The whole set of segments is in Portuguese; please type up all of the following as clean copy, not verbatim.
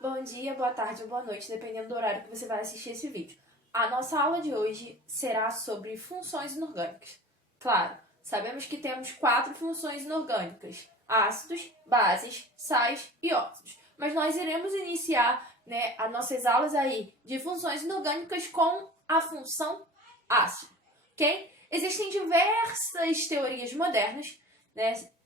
Bom dia, boa tarde ou boa noite, dependendo do horário que você vai assistir esse vídeo. A nossa aula de hoje será sobre funções inorgânicas. Claro, sabemos que temos 4 funções inorgânicas: ácidos, bases, sais e óxidos. Mas nós iremos iniciar, as nossas aulas aí de funções inorgânicas com a função ácido, ok? Existem diversas teorias modernas,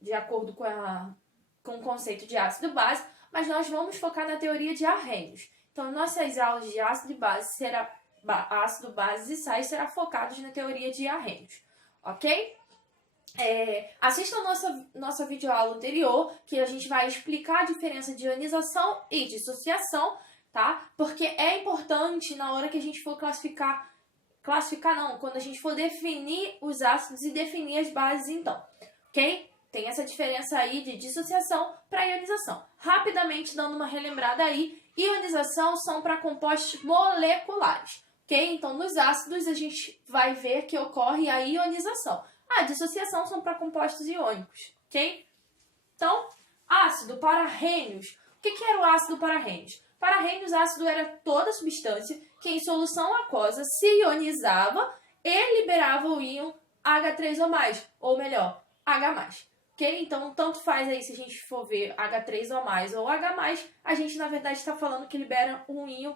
de acordo com o conceito de ácido-base, mas nós vamos focar na teoria de Arrhenius. Então, nossas aulas de ácido e base ácido, bases e sais será focados na teoria de Arrhenius, ok? Assista a nossa videoaula anterior, que a gente vai explicar a diferença de ionização e dissociação, tá? Porque é importante na hora que a gente for quando a gente for definir os ácidos e definir as bases, então, ok? Tem essa diferença aí de dissociação para ionização. Rapidamente, dando uma relembrada aí, ionização são para compostos moleculares, ok? Então, nos ácidos, a gente vai ver que ocorre a ionização. A dissociação são para compostos iônicos, ok? Então, ácido para Arrhenius. O que era o ácido para Arrhenius? Para Arrhenius, ácido era toda substância que em solução aquosa se ionizava e liberava o íon H3 ou melhor, H+. Ok? Então, tanto faz aí se a gente for ver H3 ou H+, a gente na verdade está falando que libera um íon,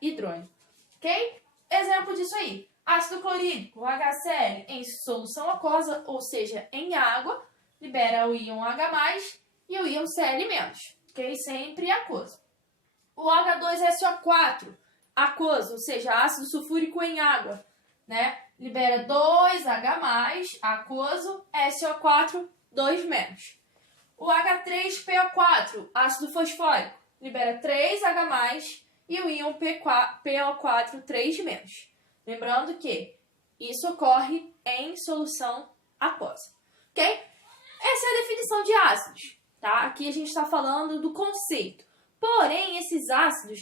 hidrônio. Ok? Exemplo disso aí. Ácido clorídrico, HCl, em solução aquosa, ou seja, em água, libera o íon H+, e o íon Cl-. Ok? Sempre aquoso. O H2SO4, aquoso, ou seja, ácido sulfúrico em água, libera 2H+, aquoso, SO4, 2-. O H3PO4, ácido fosfórico, libera 3H+, e o íon PO4, 3-. Lembrando que isso ocorre em solução aquosa, ok? Essa é a definição de ácidos, tá? Aqui a gente está falando do conceito. Porém, esses ácidos,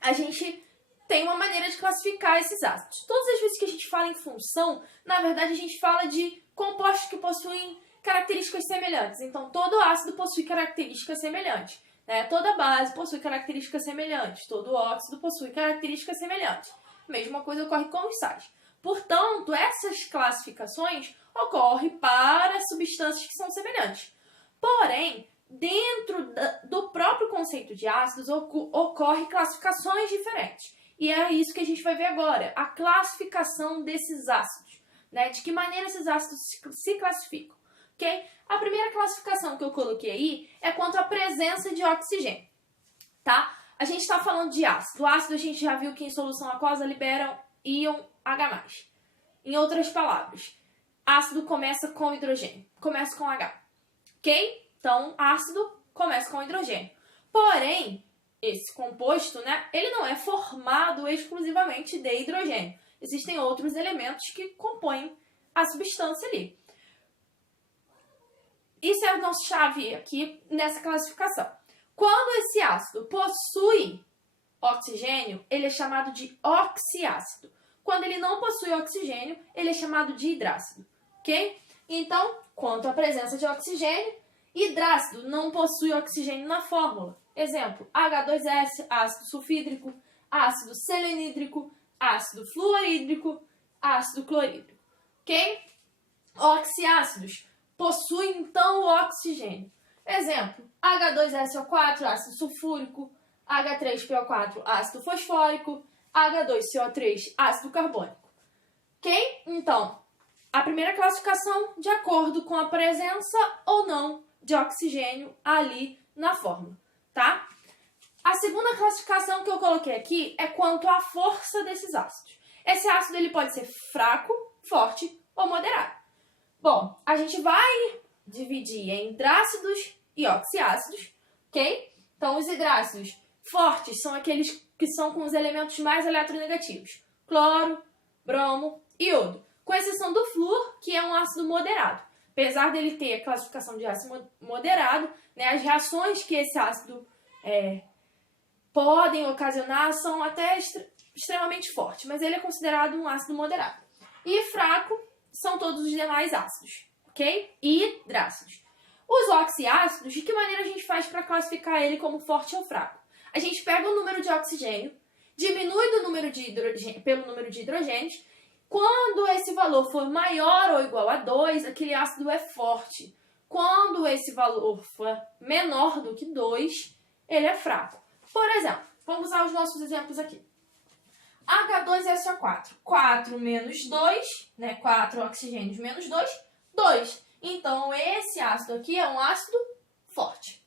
a gente tem uma maneira de classificar esses ácidos. Todas as vezes que a gente fala em função, na verdade a gente fala de compostos que possuem características semelhantes. Então, todo ácido possui características semelhantes. Toda base possui características semelhantes. Todo óxido possui características semelhantes. A mesma coisa ocorre com os sais. Portanto, essas classificações ocorrem para substâncias que são semelhantes. Porém, dentro do próprio conceito de ácidos ocorre classificações diferentes. E é isso que a gente vai ver agora, a classificação desses ácidos. De que maneira esses ácidos se classificam. Okay? A primeira classificação que eu coloquei aí é quanto à presença de oxigênio. Tá? A gente está falando de ácido. O ácido a gente já viu que em solução aquosa libera íon H+. Em outras palavras, ácido começa com hidrogênio, começa com H. Ok? Então, ácido começa com hidrogênio. Porém, esse composto, ele não é formado exclusivamente de hidrogênio. Existem outros elementos que compõem a substância ali. Isso é a nossa chave aqui nessa classificação. Quando esse ácido possui oxigênio, ele é chamado de oxiácido. Quando ele não possui oxigênio, ele é chamado de hidrácido. Ok? Então, quanto à presença de oxigênio, hidrácido não possui oxigênio na fórmula. Exemplo, H2S, ácido sulfídrico, ácido selenídrico, ácido fluorídrico, ácido clorídrico. Ok? Oxiácidos possuem, então, o oxigênio. Exemplo, H2SO4, ácido sulfúrico, H3PO4, ácido fosfórico, H2CO3, ácido carbônico. Ok? Então, a primeira classificação de acordo com a presença ou não de oxigênio ali na fórmula, tá? A segunda classificação que eu coloquei aqui é quanto à força desses ácidos. Esse ácido ele pode ser fraco, forte ou moderado. Bom, a gente vai dividir em hidrácidos e oxiácidos, ok? Então, os hidrácidos fortes são aqueles que são com os elementos mais eletronegativos. Cloro, bromo e iodo. Com exceção do flúor, que é um ácido moderado. Apesar dele ter a classificação de ácido moderado, as reações que esse ácido podem ocasionar são até extremamente fortes, mas ele é considerado um ácido moderado. E fraco são todos os demais ácidos, ok? E hidrácidos. Os oxiácidos, de que maneira a gente faz para classificar ele como forte ou fraco? A gente pega o número de oxigênio, diminui do número de pelo número de hidrogênios. Quando esse valor for maior ou igual a 2, aquele ácido é forte. Quando esse valor for menor do que 2, ele é fraco. Por exemplo, vamos usar os nossos exemplos aqui. H2SO4. 4 menos 2, né? 4 oxigênios menos 2, 2. Então, esse ácido aqui é um ácido forte.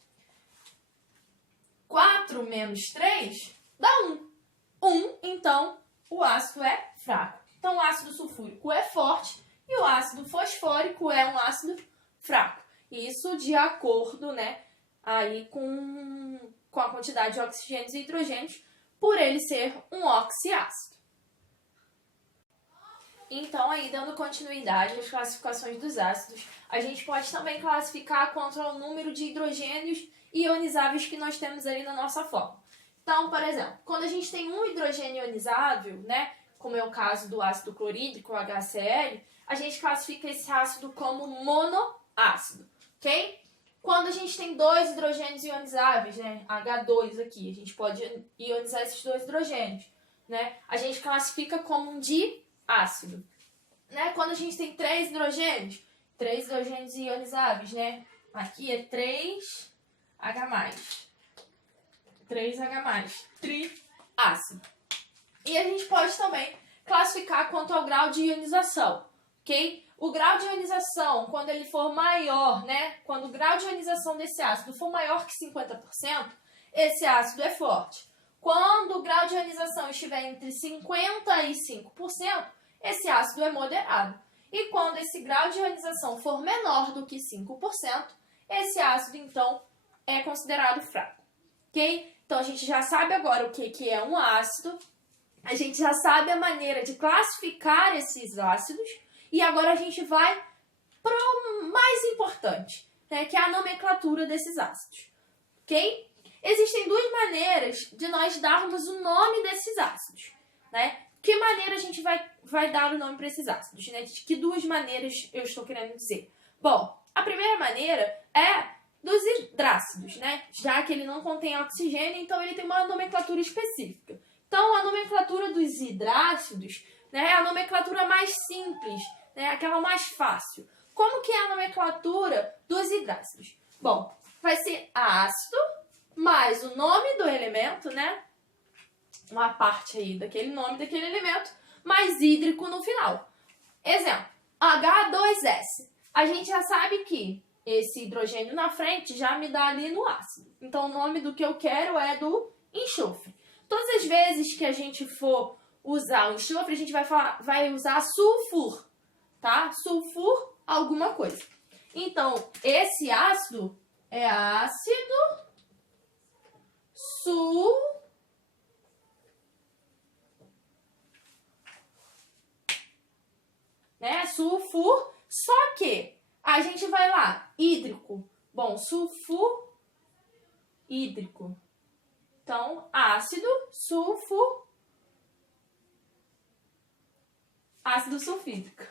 4 menos 3 dá 1. 1, então, o ácido é fraco. Então, o ácido sulfúrico é forte e o ácido fosfórico é um ácido fraco. Isso de acordo, né, aí com a quantidade de oxigênios e hidrogênios, por ele ser um oxiácido. Então, aí, dando continuidade às classificações dos ácidos, a gente pode também classificar quanto ao número de hidrogênios ionizáveis que nós temos ali na nossa fórmula. Então, por exemplo, quando a gente tem um hidrogênio ionizável, né, como é o caso do ácido clorídrico, HCl, a gente classifica esse ácido como monoácido, ok? Quando a gente tem dois hidrogênios ionizáveis, né, H2 aqui, a gente pode ionizar esses dois hidrogênios, né, a gente classifica como um diácido. Né? Quando a gente tem três hidrogênios ionizáveis, né, aqui é 3H+. 3H+, triácido. E a gente pode também classificar quanto ao grau de ionização, ok? O grau de ionização, quando ele for maior, né? Quando o grau de ionização desse ácido for maior que 50%, esse ácido é forte. Quando o grau de ionização estiver entre 50% e 5%, esse ácido é moderado. E quando esse grau de ionização for menor do que 5%, esse ácido, então, é considerado fraco, ok? Então, a gente já sabe agora o que é um ácido, a gente já sabe a maneira de classificar esses ácidos, e agora a gente vai para o mais importante, né, que é a nomenclatura desses ácidos, ok? Existem duas maneiras de nós darmos o nome desses ácidos, né? Que maneira a gente vai dar o nome para esses ácidos, né? De que duas maneiras eu estou querendo dizer? Bom, a primeira maneira é dos hidrácidos, né? Já que ele não contém oxigênio, então ele tem uma nomenclatura específica. Então, a nomenclatura dos hidrácidos, né, é a nomenclatura mais simples, né, aquela mais fácil. Como que é a nomenclatura dos hidrácidos? Bom, vai ser ácido mais o nome do elemento, né? Uma parte aí daquele nome daquele elemento, mais hídrico no final. Exemplo, H2S. A gente já sabe que esse hidrogênio na frente já me dá ali no ácido. Então, o nome do que eu quero é do enxofre. Todas as vezes que a gente for usar o enxofre, a gente vai usar sulfur, tá? Sulfur alguma coisa. Então, esse ácido é ácido sulfur, só que a gente vai lá, hídrico. Bom, sulfur hídrico. Então, ácido sulfídrico.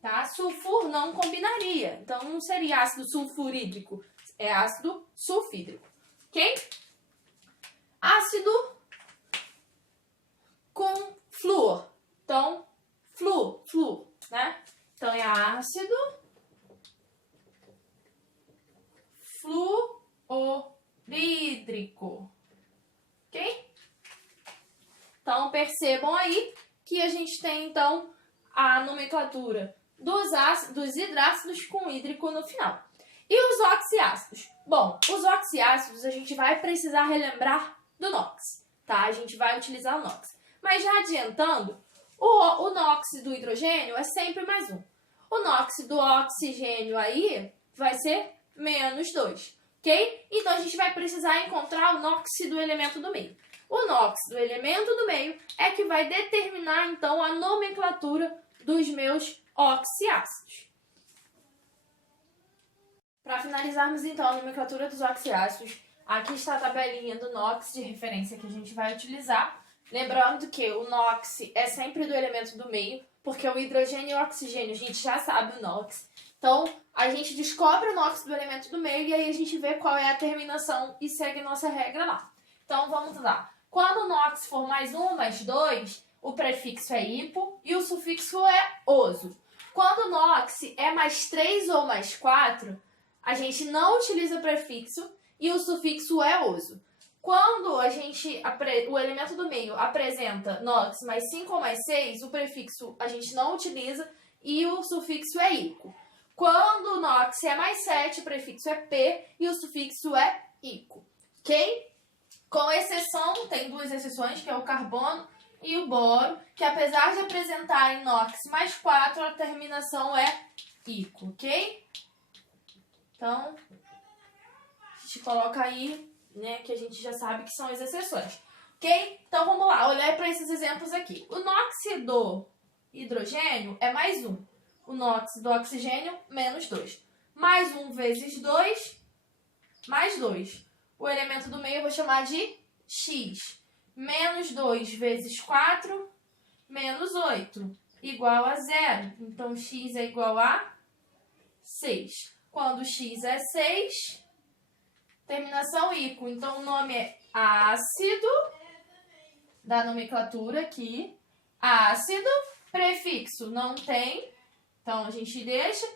Tá? Sulfur não combinaria. Então, não seria ácido sulfurídrico. É ácido sulfídrico. Ok? Ácido com flúor. Então, flúor, né? Então, é ácido fluorídrico. Ok? Então, percebam aí que a gente tem, então, a nomenclatura dos hidrácidos com hídrico no final. E os oxiácidos? Bom, os oxiácidos a gente vai precisar relembrar do NOx, tá? A gente vai utilizar o NOx. Mas já adiantando, o NOx do hidrogênio é sempre mais 1. O NOx do oxigênio aí vai ser menos 2, ok? Então, a gente vai precisar encontrar o NOx do elemento do meio. O NOx do elemento do meio é que vai determinar, então, a nomenclatura dos meus oxiácidos. Para finalizarmos, então, a nomenclatura dos oxiácidos, aqui está a tabelinha do NOx de referência que a gente vai utilizar. Lembrando que o NOx é sempre do elemento do meio, porque o hidrogênio e o oxigênio, a gente já sabe o NOx. Então, a gente descobre o NOx do elemento do meio e aí a gente vê qual é a terminação e segue nossa regra lá. Então, vamos lá. Quando o NOx for mais 1, mais 2, o prefixo é hipo e o sufixo é oso. Quando o NOx é mais 3 ou mais 4, a gente não utiliza prefixo e o sufixo é oso. Quando o elemento do meio apresenta NOx mais 5 ou mais 6, o prefixo a gente não utiliza e o sufixo é ico. Quando o NOx é mais 7, o prefixo é P e o sufixo é ico. Ok? Com exceção, tem duas exceções, que é o carbono e o boro, que apesar de apresentarem NOx mais 4, a terminação é ico, ok? Então, a gente coloca aí, né, que a gente já sabe que são as exceções. Ok? Então, vamos lá, olhar para esses exemplos aqui. O NOx do hidrogênio é mais 1. O NOx do oxigênio, menos 2. Mais 1 vezes 2, mais 2. O elemento do meio eu vou chamar de x. Menos 2 vezes 4, menos 8. Igual a 0. Então, x é igual a 6. Quando x é 6, terminação ico. Então, o nome é ácido, da nomenclatura aqui. Ácido, prefixo não tem, então a gente deixa.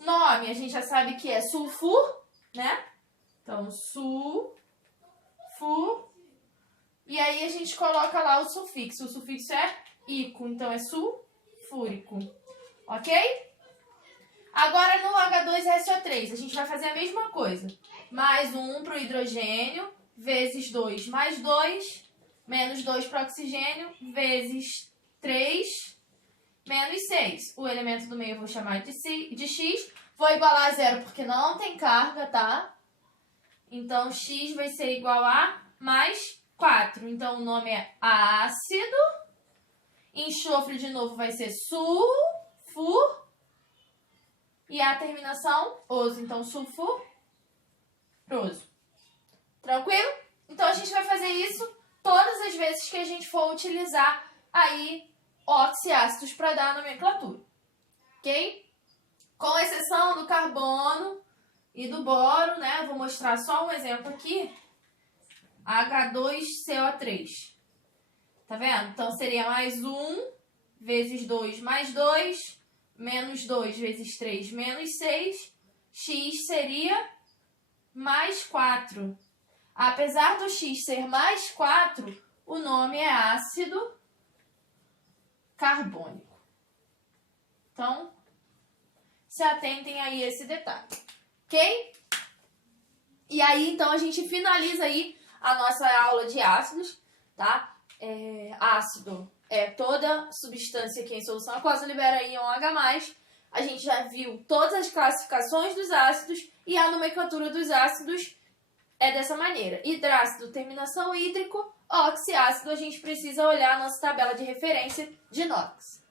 Nome, a gente já sabe que é sulfur, né? Então, sulfur. E aí a gente coloca lá o sufixo. O sufixo é ico, então é sulfúrico. Ok? Agora no H2SO3, a gente vai fazer a mesma coisa. Mais 1 para o hidrogênio, vezes 2 mais 2, menos 2 para o oxigênio, vezes 3, menos 6. O elemento do meio eu vou chamar de x. Vou igualar a 0 porque não tem carga, tá? Então, x vai ser igual a mais 4. Então, o nome é ácido. Enxofre, de novo, vai ser sulfur. E a terminação, oso. Então, sulfuroso. Tranquilo? Então, a gente vai fazer isso todas as vezes que a gente for utilizar aí oxiácidos para dar a nomenclatura. Ok? Com exceção do carbono e do boro, né? Eu vou mostrar só um exemplo aqui. H2CO3. Tá vendo? Então, seria mais 1 vezes 2 mais 2, menos 2 vezes 3 menos 6. X seria mais 4. Apesar do x ser mais 4, o nome é ácido carbônico. Então, se atentem aí a esse detalhe. Ok? E aí, então, a gente finaliza aí a nossa aula de ácidos, tá? Ácido é toda substância que em solução aquosa libera íon H+. A gente já viu todas as classificações dos ácidos e a nomenclatura dos ácidos é dessa maneira. Hidrácido, terminação hídrico, oxiácido, a gente precisa olhar a nossa tabela de referência de NOx.